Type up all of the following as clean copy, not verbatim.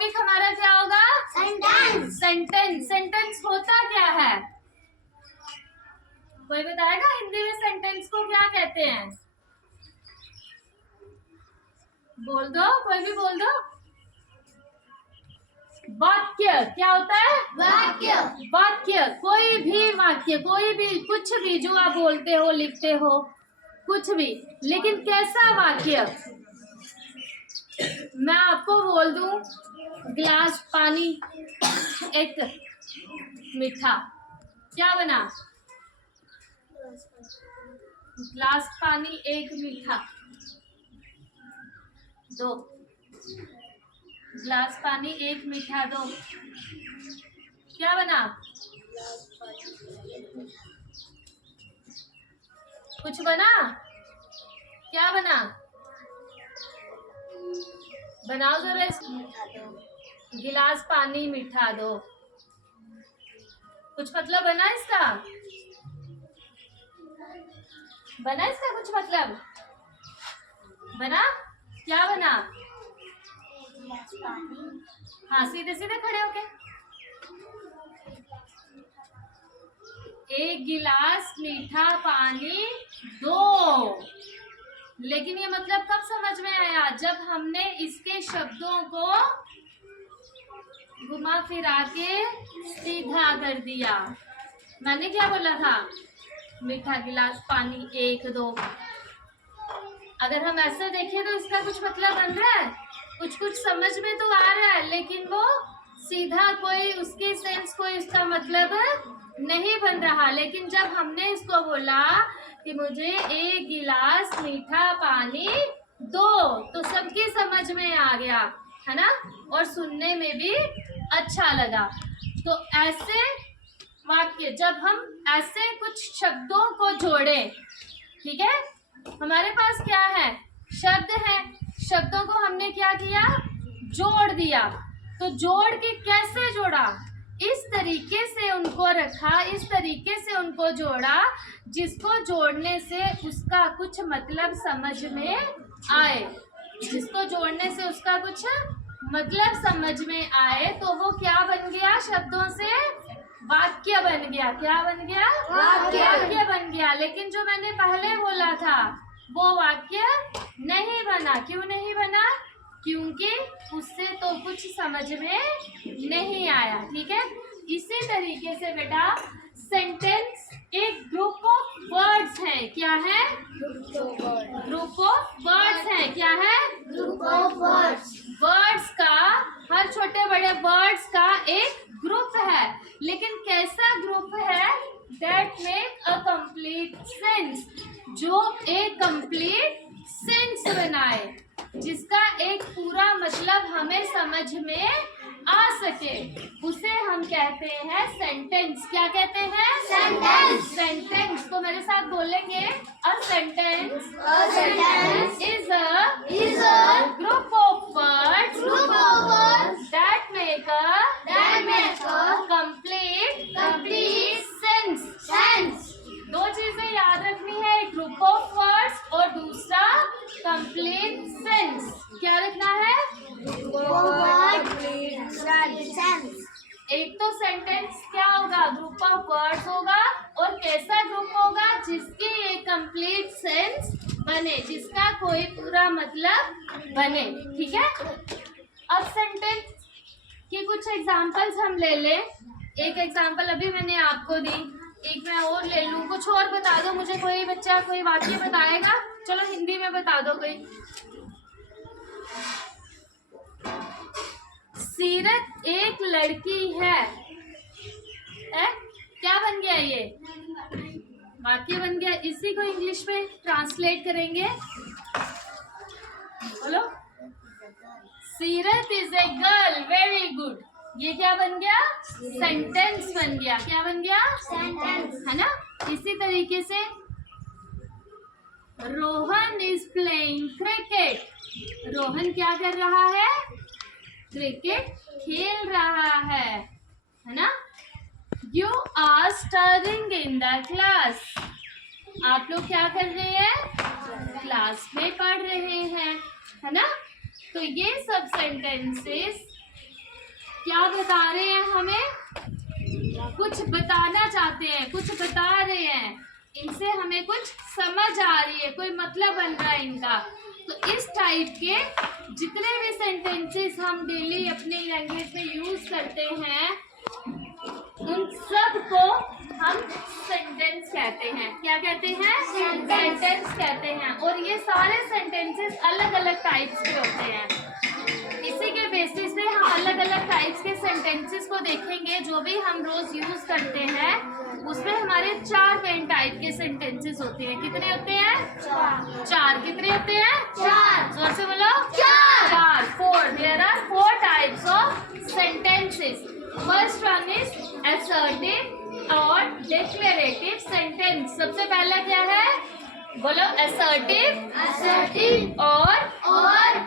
Topic हमारा क्या होगा? सेंटेंस। सेंटेंस। सेंटेंस होता क्या है? कोई बताएगा हिंदी में सेंटेंस को क्या कहते हैं? बोल दो, कोई भी बोल दो। वाक्य। क्या होता है? वाक्य। वाक्य, कोई भी वाक्य, कोई भी, कुछ भी जो आप बोलते हो, लिखते हो, कुछ भी, लेकिन कैसा वाक्य? मैं आपको बोल दूं, गिलास पानी एक मीठा, क्या बना? गिलास पानी एक मीठा। दो गिलास पानी एक मीठा दो, क्या बना? कुछ बना? क्या बना? बनाओ जरा। गिलास पानी मीठा दो, कुछ मतलब बना इसका? बना इसका कुछ मतलब? बना? क्या बना? हाँ, सीधे सीधे खड़े होके। एक गिलास मीठा पानी दो। लेकिन ये मतलब कब समझ में आया? जब हमने इसके शब्दों को घुमा फिरा के सीधा कर दिया। मैंने क्या बोला था? मीठा गिलास पानी एक दो। अगर हम ऐसे देखें तो इसका कुछ मतलब बन रहा है, कुछ कुछ समझ में तो आ रहा है, लेकिन वो सीधा कोई उसके सेंस, कोई उसका मतलब नहीं बन रहा। लेकिन जब हमने इसको बोला कि मुझे एक गिलास मीठा पानी दो, तो सबकी समझ में आ गया, है ना, और सुनने में भी अच्छा लगा। तो ऐसे वाक्य, जब हम ऐसे कुछ शब्दों को जोड़ें, ठीक है, हमारे पास क्या है? शब्द है। शब्दों को हमने क्या किया? जोड़ दिया। तो जोड़ के कैसे जोड़ा? इस तरीके से उनको रखा, इस तरीके से उनको जोड़ा जिसको जोड़ने से उसका कुछ मतलब समझ में आए। जिसको जोड़ने से उसका कुछ मतलब समझ में आए, तो वो क्या बन गया? शब्दों से वाक्य बन गया। क्या बन गया? वाक्य बन गया। लेकिन जो मैंने पहले बोला था वो वाक्य नहीं बना। क्यों नहीं बना? क्योंकि उससे तो कुछ समझ में नहीं आया। ठीक है, इसी तरीके से बेटा सेंटेंस एक ग्रुप ऑफ वर्ड्स है। क्या है? ग्रुप ऑफ वर्ड्स है। क्या है? Group of words. वर्ड्स का, हर छोटे बड़े वर्ड्स का एक ग्रुप है। लेकिन कैसा ग्रुप है? That make a complete sense, जो एक कंप्लीट सेंस बनाए, जिसका एक पूरा मतलब हमें समझ में आ सके, उसे हम कहते हैं सेंटेंस। क्या कहते हैं? सेंटेंस। सेंटेंस। तो मेरे साथ बोलेंगे, a sentence is a group of words that make a complete sense. दो चीजें याद रखनी है, एक ग्रुप ऑफ वर्ड्स और दूसरा कंप्लीट सेंस। क्या रखना है? एक तो सेंटेंस क्या होगा? ग्रुप ऑफ वर्ड्स होगा, और कैसा ग्रुप होगा? जिसकी एक कंप्लीट सेंस बने, जिसका कोई पूरा मतलब बने। ठीक है, अब सेंटेंस की कुछ एग्जांपल्स हम ले लें। एक एग्जांपल अभी मैंने आपको दी, एक मैं और ले लूं। कुछ और बता दो मुझे, कोई बच्चा कोई वाक्य बताएगा? चलो हिंदी में बता दो कोई। सीरत एक लड़की है। क्या बन गया? ये वाक्य बन गया। इसी को इंग्लिश में ट्रांसलेट करेंगे। बोलो, सीरत is a girl. Very good. ये क्या बन गया? सेंटेंस बन गया। क्या बन गया? सेंटेंस, है ना। इसी तरीके से Rohan is playing cricket. Rohan क्या कर रहा है? क्रिकेट खेल रहा है ना। You are studying in the class. आप लोग क्या कर रहे हैं? क्लास में पढ़ रहे हैं, है ना। तो ये सब सेंटेंसेस क्या बता रहे हैं, हमें कुछ बताना चाहते हैं, कुछ बता रहे हैं, इनसे हमें कुछ समझ आ रही है, कोई मतलब बन रहा है इनका। तो इस टाइप के जितने भी सेंटेंसेस हम डेली अपनी लैंग्वेज में यूज करते हैं उन सब को हम सेंटेंस कहते हैं। क्या कहते हैं? सेंटेंस कहते हैं। और ये सारे सेंटेंसेस अलग अलग टाइप्स के होते हैं। इसी के बेसिस पे हम अलग अलग टाइप्स के सेंटेंसेस को देखेंगे जो भी हम रोज यूज करते हैं। उसमें हमारे 4 मेन टाइप के सेंटेंसेस होते हैं। कितने होते हैं? 4। कितने होते हैं? 4। जोर से बोलो। 4। 4। There are 4 types of sentences. First one is assertive और declarative सेंटेंस। सबसे पहला क्या है? बोलो। assertive और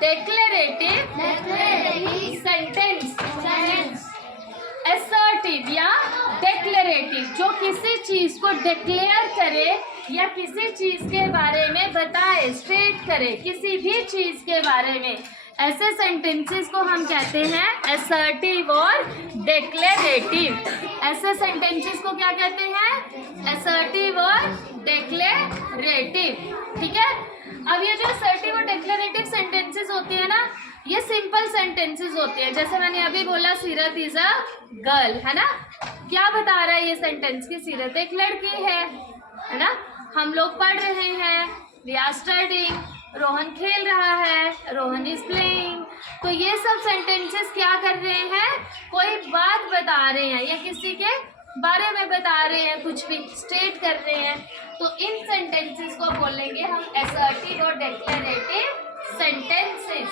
declarative सेंटेंस। assertive या declarative जो किसी चीज को डिक्लेयर करे या किसी चीज के बारे में बताए, स्टेट करे, किसी भी चीज के बारे में, ऐसे सेंटेंसेस को हम कहते हैं assertive और declarative। ऐसे सेंटेंसेस को क्या कहते हैं? assertive और declarative। ठीक है। अब ये जो assertive और declarative सेंटेंसेस होती है ना, ये सिंपल सेंटेंसेस होते हैं। जैसे मैंने अभी बोला सीरत इज अ गर्ल, है ना। क्या बता रहा है ये सेंटेंस कि सीरत एक लड़की है ना। हम लोग पढ़ रहे हैं, वी आर स्टडीइंग, रोहन खेल रहा है, रोहन इज प्लेइंग। तो ये सब सेंटेंसेस क्या कर रहे हैं? कोई बात बता रहे हैं या किसी के बारे में बता रहे हैं, कुछ भी स्टेट कर रहे हैं। तो इन सेंटेंसेस को बोलेंगे हम assertive और declarative सेंटेंसेस।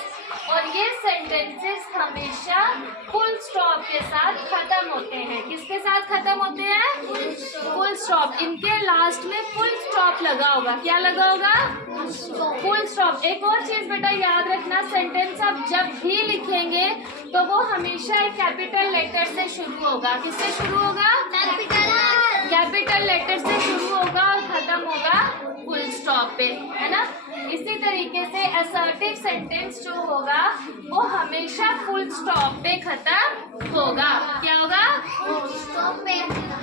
और ये सेंटेंसेस हमेशा फुल स्टॉप के साथ खत्म होते हैं। किसके साथ खत्म होते हैं? Full stop. इनके लास्ट में फुल स्टॉप लगा होगा। क्या लगा होगा? Full stop. एक और चीज बेटा याद रखना, सेंटेंस आप जब भी लिखेंगे तो वो हमेशा एक कैपिटल लेटर से शुरू होगा। किससे शुरू होगा? कैपिटल लेटर से शुरू होगा और खत्म होगा फुल स्टॉप पे, है ना। इसी तरीके से असर्टिव सेंटेंस जो होगा वो हमेशा फुल स्टॉप पे खत्म होगा। क्या होगा? फुल स्टॉप पे।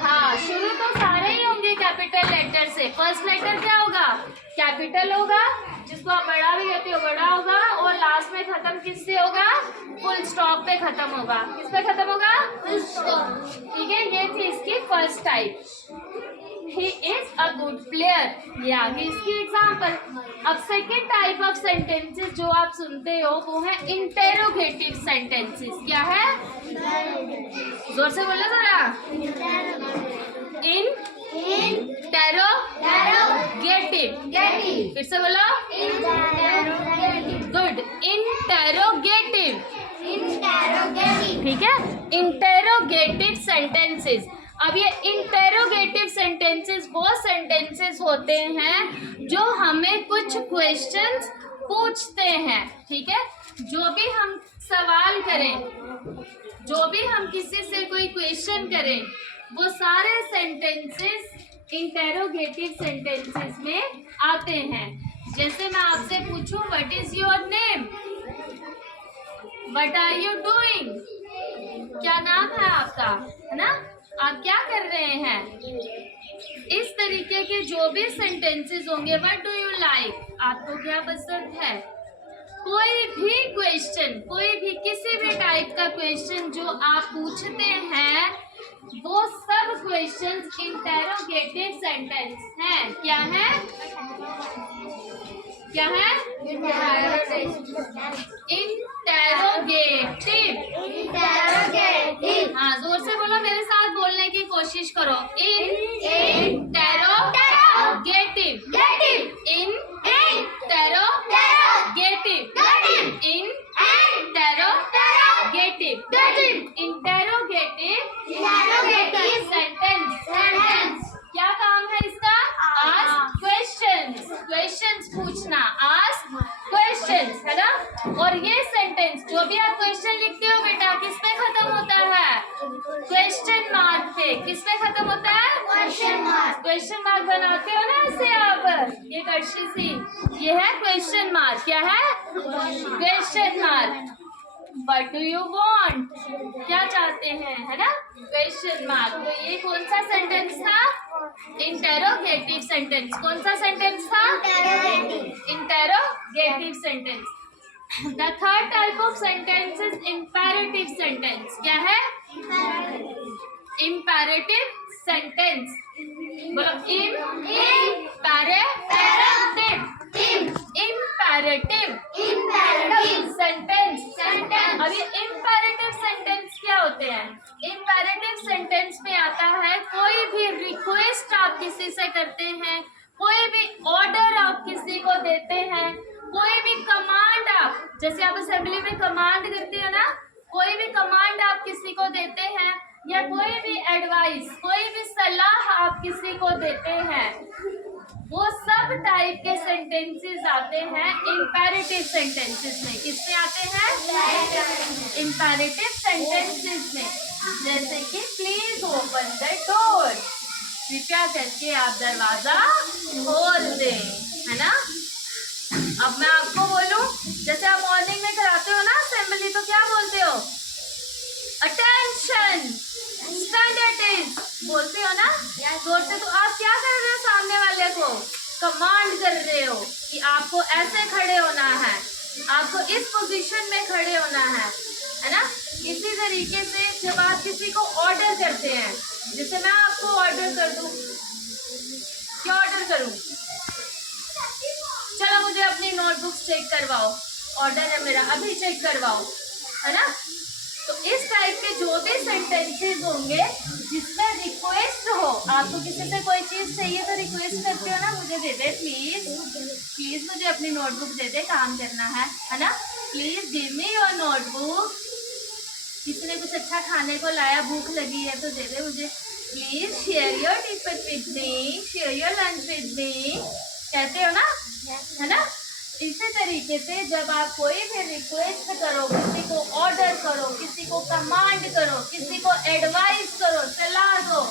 हाँ, शुरू तो सारे ही होंगे कैपिटल लेटर से। फर्स्ट लेटर क्या होगा? कैपिटल होगा, जिसको आप बड़ा भी कहते हो बड़ा होगा, और लास्ट में खत्म किससे होगा? फुल स्टॉप पे खत्म होगा। किस पे खत्म होगा? Full stop. ठीक है, ये थी इसकी first type. He is a good player। ये आगे इसकी एग्जाम्पल। अब सेकेंड टाइप ऑफ सेंटेंसेस जो आप सुनते हो वो है इंटेरोगेटिव सेंटेंसेस। क्या है? जोर से बोलो जरा। इंटेरोगेटिव। फिर से बोलो। गुड। इंटेरोगेटिव। ठीक है, इंटेरोगेटिव सेंटेंसेस। अब ये इंटेरोगेटिव सेंटेंसेस वो सेंटेंसेस होते हैं जो हमें कुछ क्वेश्चंस पूछते हैं। ठीक है, जो भी हम सवाल करें, जो भी हम किसी से कोई क्वेश्चन करें, वो सारे सेंटेंसेस इंटेरोगेटिव सेंटेंसेस में आते हैं। जैसे मैं आपसे पूछूं what is your name, what are you doing, क्या नाम है आपका, है ना, आप क्या कर रहे हैं। इस तरीके के जो भी सेंटेंसेस होंगे, व्हाट डू यू लाइक, आपको क्या पसंद है, कोई भी क्वेश्चन, कोई भी किसी भी टाइप का क्वेश्चन जो आप पूछते हैं, वो सब क्वेश्चंस इंटेरोगेटिव सेंटेंस हैं। क्या है? क्या है? इंटेरोगेटिव। हाँ, जोर से बोलो, मेरे साथ बोलने की कोशिश करो। इंटेरोगेटिव। Interrogative sentence. क्या काम है इसका? आस्क क्वेश्चंस पूछना, आस्क क्वेश्चंस, है ना। और ये सेंटेंस जो भी आप क्वेश्चन लिखते हो बेटा, किस पे खत्म होता है? क्वेश्चन मार्क पे। किस पे खत्म होता है? Question mark. क्वेश्चन मार्क बनाते हो ना ऐसे आप, ये कड़छी सी, ये है क्वेश्चन मार्क। क्या है? Question mark. What do you want, क्या चाहते हैं, है ना, क्वेश्चन मार्क। तो ये कौन सा सेंटेंस था, इंटेरोगेटिव सेंटेंस। कौन सा सेंटेंस था, interrogative sentence. The third type of sentence is imperative sentence. क्या है, इम्पेरेटिव सेंटेंस। बोलो, इम्पेरेटिव सेंटेंस। अब ये इम्पेरेटिव सेंटेंस क्या होते हैं, इम्पेरेटिव सेंटेंस में आता है कोई भी रिक्वेस्ट आप किसी से करते हैं, कोई भी ऑर्डर आप किसी को देते हैं, कोई भी कमांड आप, जैसे आप असेंबली में कमांड करते हो ना, कोई भी कमांड आप किसी को देते हैं, या कोई भी एडवाइस, कोई भी सलाह आप किसी को देते हैं, वो सब टाइप के सेंटेंसेस आते हैं इम्पेरेटिव सेंटेंसेस में। किसमें आते हैं, इम्पेरेटिव सेंटेंसेस में। जैसे कि प्लीज ओपन द डोर, कृपया करके आप दरवाजा खोल दें, है ना। अब मैं आपको बोलूं, जैसे आप मॉर्निंग में कराते हो ना असेंबली, तो क्या बोलते हो, अटेंशन, स्टैंडर्ड बोलते हो ना, जोर से। तो आप क्या कर रहे हो, सामने वाले को कमांड कर रहे हो कि आपको ऐसे खड़े होना है, आपको इस पोजीशन में खड़े होना है ना। इसी तरीके से जब आप किसी को ऑर्डर करते हैं, जैसे मैं आपको ऑर्डर कर दूं, क्या ऑर्डर करूं, चलो मुझे अपनी नोटबुक्स चेक करवाओ, ऑर्डर है मेरा, अभी चेक करवाओ, है ना। तो इस टाइप के जो भी सेंटेंसेस होंगे जिसमें रिक्वेस्ट हो, आपको किसी से कोई चीज चाहिए तो रिक्वेस्ट करते हो ना, मुझे दे दे प्लीज, प्लीज मुझे अपनी नोटबुक दे दे, काम करना है ना, please give me your notebook. किसी ने कुछ अच्छा खाने को लाया, भूख लगी है तो दे दे मुझे, please share your tiffin with me, share your lunch with me, कहते हो ना, है ना। इसी तरीके से जब आप कोई भी रिक्वेस्ट करो, किसी को ऑर्डर करो, किसी को कमांड करो, किसी को एडवाइस करो, सलाह दो,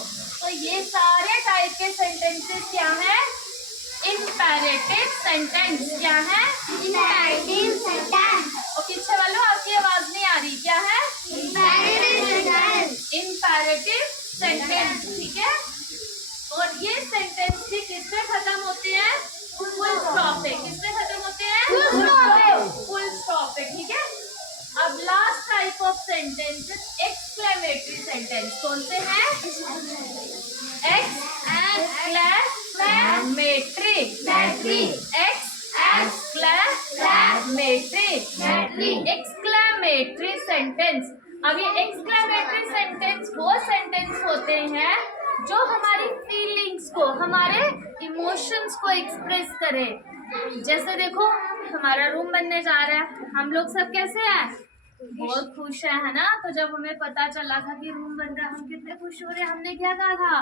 तो ये सारे टाइप के सेंटेंसेस क्या है, इम्पेरेटिव सेंटेंस। क्या है, इम्पेरेटिव सेंटेंस। और पीछे वालों आपकी आवाज नहीं आ रही, क्या है, इम्पेरेटिव सेंटेंस, ठीक है। और ये सेंटेंस भी किससे खत्म होते हैं, फुल स्टॉप पे। किससे खत्म होते हैं, फुल स्टॉप पे, ठीक है। अब last type of sentence exclamatory sentence. कौन से हैं, एक्सक्लेमेटरी सेंटेंस। अब ये एक्सक्लेमेटरी सेंटेंस वो सेंटेंस होते हैं जो हमारी फीलिंग्स को, हमारे इमोशंस को एक्सप्रेस करे। जैसे देखो, हमारा रूम बनने जा रहा है, हम लोग सब कैसे हैं, बहुत खुश है ना। तो जब हमें पता चला था कि रूम बन रहा है, हम कितने खुश हो रहे हैं। हमने क्या कहा था,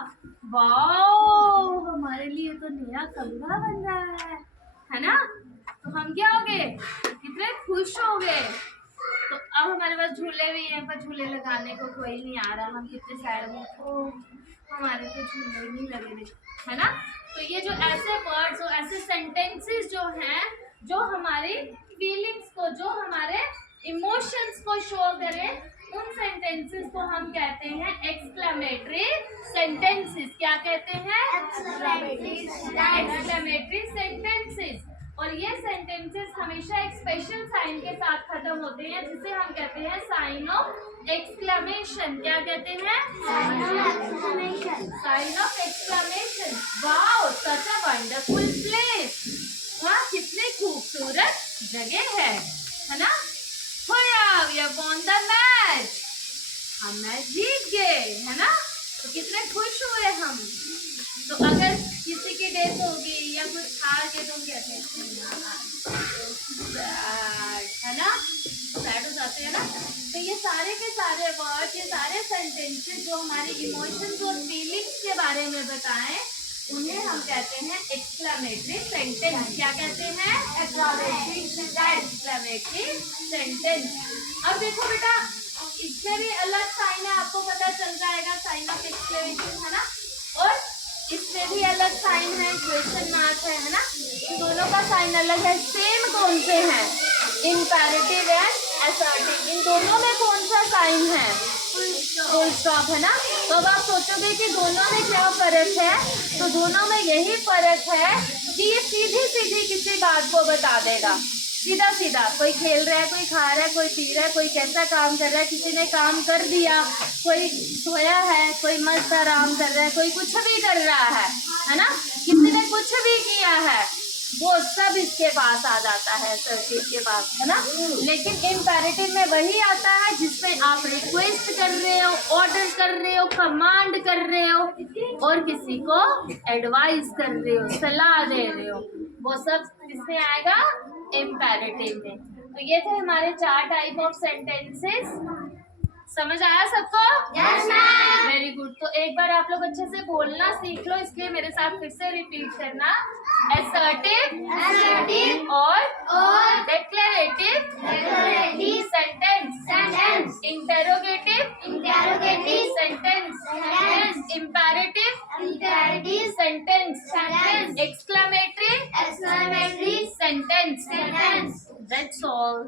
वाओ हमारे लिए तो नया कमरा बन रहा है ना। तो हम क्या हो गए, कितने खुश हो गए। तो अब हमारे पास झूले भी हैं, पर झूले लगाने को कोई नहीं आ रहा, हम कितने सैड में, हमारे तो झूले नहीं लगे हुए, है ना। तो ये जो ऐसे वर्ड्स और ऐसे सेंटेंसेस जो हैं, जो हमारी फीलिंग्स को, जो हमारे इमोशंस को शो करें, उन सेंटेंसेस को हम कहते हैं एक्सक्लेमेटरी सेंटेंसेस। क्या कहते हैं, एक्सक्लेमेटरी सेंटेंसेस। और ये सेंटेंसेस हमेशा एक स्पेशल साइन के साथ खत्म होते हैं, जिसे हम कहते हैं साइन ऑफ एक्सक्लेमेशन। क्या कहते हैं, sign of exclamation. Wow such a wonderful place, वहाँ कितनी खूबसूरत जगह है ना। We have won the match, हम मैच जीत गए, है ना। तो कितने खुश हुए हम। तो अगर किसी की डेथ होगी या कुछ हार के, तुम कहते हैं है ना, सैड हो जाते हैं ना। तो ये सारे के सारे वर्ड, ये सारे सेंटेंसेस जो हमारी इमोशंस और फीलिंग्स के बारे में बताएं, उन्हें हम कहते हैं एक्सक्लेमेटरी सेंटेंस। क्या कहते हैं, एक्सक्लेमेटरी सेंटेंस। अब देखो बेटा, इसमें भी अलग साइन है, आपको पता चल जाएगा, साइन ऑफ एक्सक्लेमेशन, है ना। और इसमें भी अलग साइन है, क्वेश्चन मार्क है ना। इन दोनों का साइन अलग है। सेम कौन से हैं, इम्पेरेटिव एंड assertive। इन दोनों में कौन सा साइन है? फुल स्टॉप है ना। तो अब आप सोचोगे कि दोनों में क्या फर्क है, तो दोनों में यही फर्क है कि ये सीधी सीधी किसी बात को बता देगा, सीधा सीधा। कोई खेल रहा है, कोई खा रहा है, कोई पी रहा है, कोई कैसा काम कर रहा है, किसी ने काम कर दिया, कोई सोया है, कोई मस्त आराम कर रहा है, कोई कुछ भी कर रहा है ना, किसी ने कुछ भी किया है, वो सब इसके पास आ जाता है, असर्टिव के पास, है ना। लेकिन इम्पेरेटिव में वही आता है जिसमें आप रिक्वेस्ट कर रहे हो, ऑर्डर कर रहे हो, कमांड कर रहे हो और किसी को एडवाइस कर रहे हो, सलाह दे रहे हो, वो सब किसमें आएगा? इम्पेरेटिव में। तो ये थे हमारे 4 टाइप ऑफ सेंटेंसेस। समझ आया सबको? Yes ma'am. Very good. तो एक बार आप लोग अच्छे से बोलना सीख लो, इसलिए मेरे साथ फिर से रिपीट करना। असर्टिव और declarative sentence, interrogative sentence, imperative sentence, exclamatory sentence. That's all.